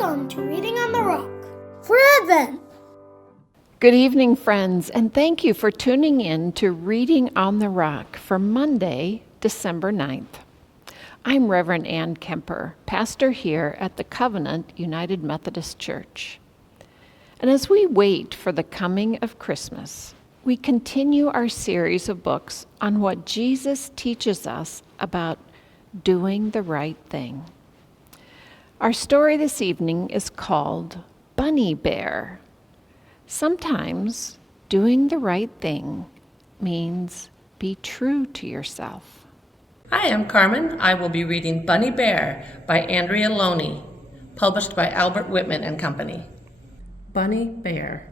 Welcome to Reading on the Rock for Advent. Good evening, friends, and thank you for tuning in to Reading on the Rock for Monday, December 9th. I'm Reverend Ann Kemper, pastor here at the Covenant United Methodist Church. And as we wait for the coming of Christmas, we continue our series of books on what Jesus teaches us about doing the right thing. Our story this evening is called BunnyBear. Sometimes doing the right thing means be true to yourself. Hi, I'm Carmen. I will be reading BunnyBear by Andrea Loney, published by Albert Whitman and Company. BunnyBear.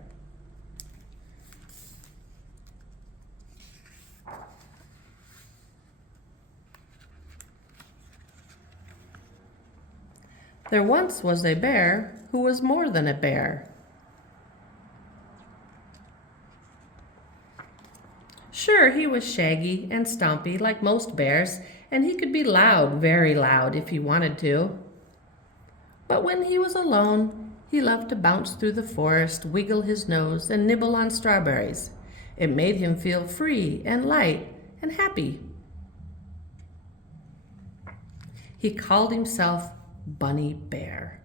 There once was a bear who was more than a bear. Sure, he was shaggy and stompy like most bears, and he could be loud, very loud, if he wanted to. But when he was alone, he loved to bounce through the forest, wiggle his nose, and nibble on strawberries. It made him feel free and light and happy. He called himself BunnyBear.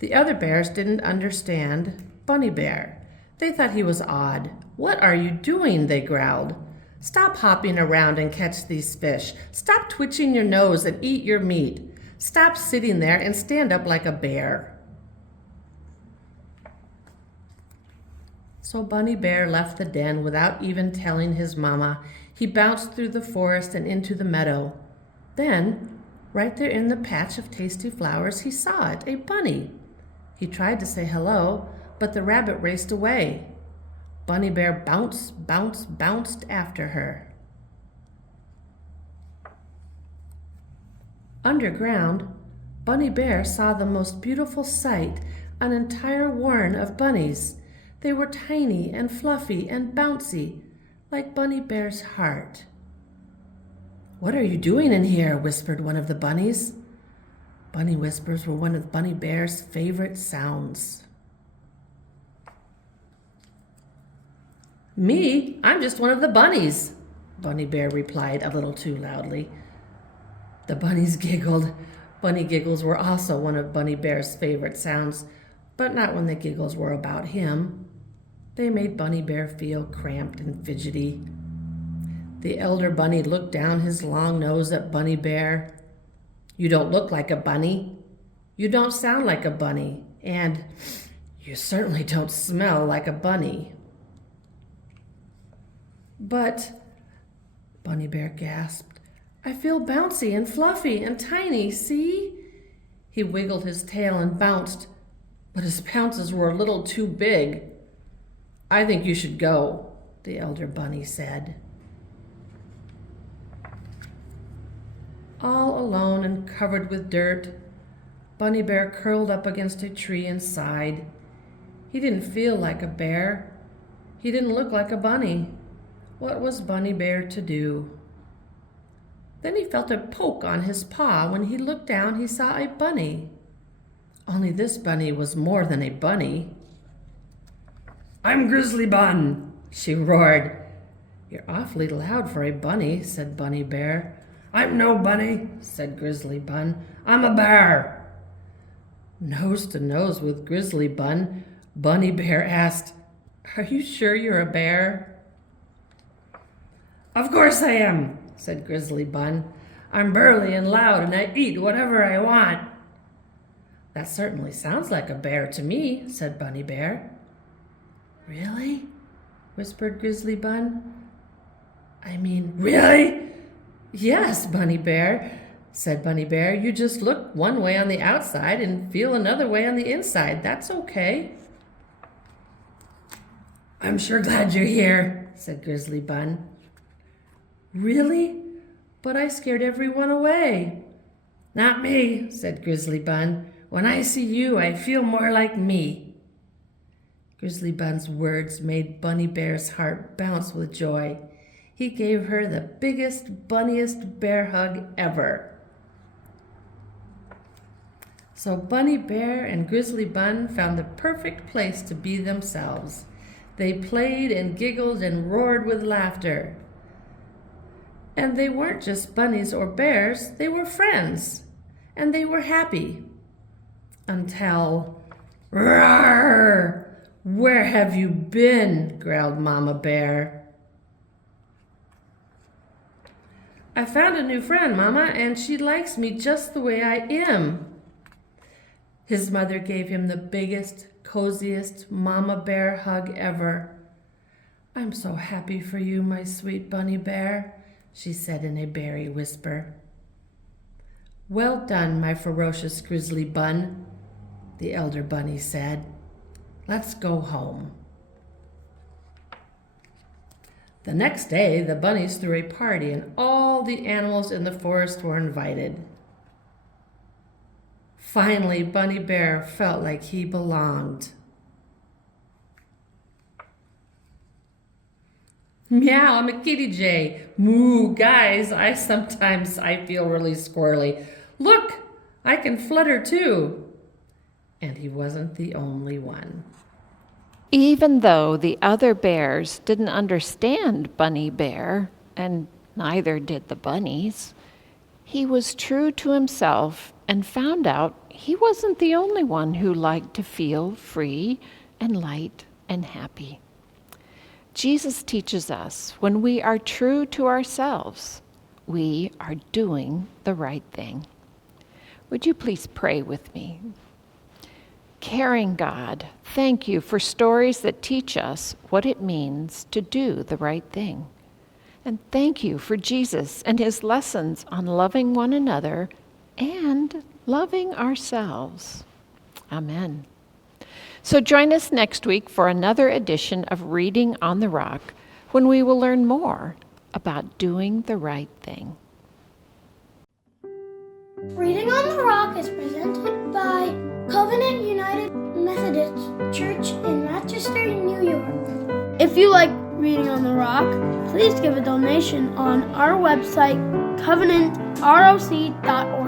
The other bears didn't understand BunnyBear. They thought he was odd. "What are you doing?" they growled. "Stop hopping around and catch these fish. Stop twitching your nose and eat your meat. Stop sitting there and stand up like a bear." So BunnyBear left the den without even telling his mama. He bounced through the forest and into the meadow. Then, right there in the patch of tasty flowers, he saw it, a bunny. He tried to say hello, but the rabbit raced away. BunnyBear bounced after her. Underground, BunnyBear saw the most beautiful sight, an entire warren of bunnies. They were tiny and fluffy and bouncy, like BunnyBear's heart. "What are you doing in here?" whispered one of the bunnies. Bunny whispers were one of BunnyBear's favorite sounds. "Me? I'm just one of the bunnies," BunnyBear replied a little too loudly. The bunnies giggled. Bunny giggles were also one of BunnyBear's favorite sounds, but not when the giggles were about him. They made BunnyBear feel cramped and fidgety. The elder bunny looked down his long nose at BunnyBear. "You don't look like a bunny. You don't sound like a bunny. And you certainly don't smell like a bunny." "But," BunnyBear gasped, "I feel bouncy and fluffy and tiny, see?" He wiggled his tail and bounced, but his bounces were a little too big. "I think you should go," the elder bunny said. All alone and covered with dirt, BunnyBear curled up against a tree and sighed. He didn't feel like a bear. He didn't look like a bunny. What was BunnyBear to do? Then he felt a poke on his paw. When he looked down, he saw a bunny. Only this bunny was more than a bunny. "I'm Grizzly Bun," she roared. "You're awfully loud for a bunny," said BunnyBear. "I'm no bunny," said Grizzly Bun. "I'm a bear." Nose to nose with Grizzly Bun, BunnyBear asked, "Are you sure you're a bear?" "Of course I am," said Grizzly Bun. "I'm burly and loud, and I eat whatever I want." "That certainly sounds like a bear to me," said BunnyBear. "Really?" whispered Grizzly Bun. "Really?" "Yes, BunnyBear," said BunnyBear. "You just look one way on the outside and feel another way on the inside. That's okay." "I'm sure glad you're here," said Grizzly Bun. "Really? But I scared everyone away." "Not me," said Grizzly Bun. "When I see you, I feel more like me." Grizzly Bun's words made BunnyBear's heart bounce with joy. He gave her the biggest, bunniest bear hug ever. So Bunny Bear and Grizzly Bun found the perfect place to be themselves. They played and giggled and roared with laughter. And they weren't just bunnies or bears, they were friends. And they were happy. Until, "Roar! Where have you been?" growled Mama Bear. "I found a new friend, Mama, and she likes me just the way I am." His mother gave him the biggest, coziest Mama Bear hug ever. "I'm so happy for you, my sweet Bunny Bear," she said in a berry whisper. "Well done, my ferocious Grizzly Bun," the elder bunny said. "Let's go home." The next day, the bunnies threw a party, and all the animals in the forest were invited. Finally, Bunny Bear felt like he belonged. "Meow, I'm a kitty jay. Moo, guys, I feel really squirrely. Look, I can flutter too." And he wasn't the only one. Even though the other bears didn't understand Bunny Bear, and neither did the bunnies, he was true to himself and found out he wasn't the only one who liked to feel free and light and happy. Jesus teaches us when we are true to ourselves, we are doing the right thing. Would you please pray with me? Caring God, thank you for stories that teach us what it means to do the right thing. And thank you for Jesus and his lessons on loving one another and loving ourselves. Amen. So join us next week for another edition of Reading on the Rock, when we will learn more about doing the right thing. Reading on the Rock is presented by Covenant United Methodist Church in Rochester, New York. If you like Reading on the Rock, please give a donation on our website, covenantroc.org.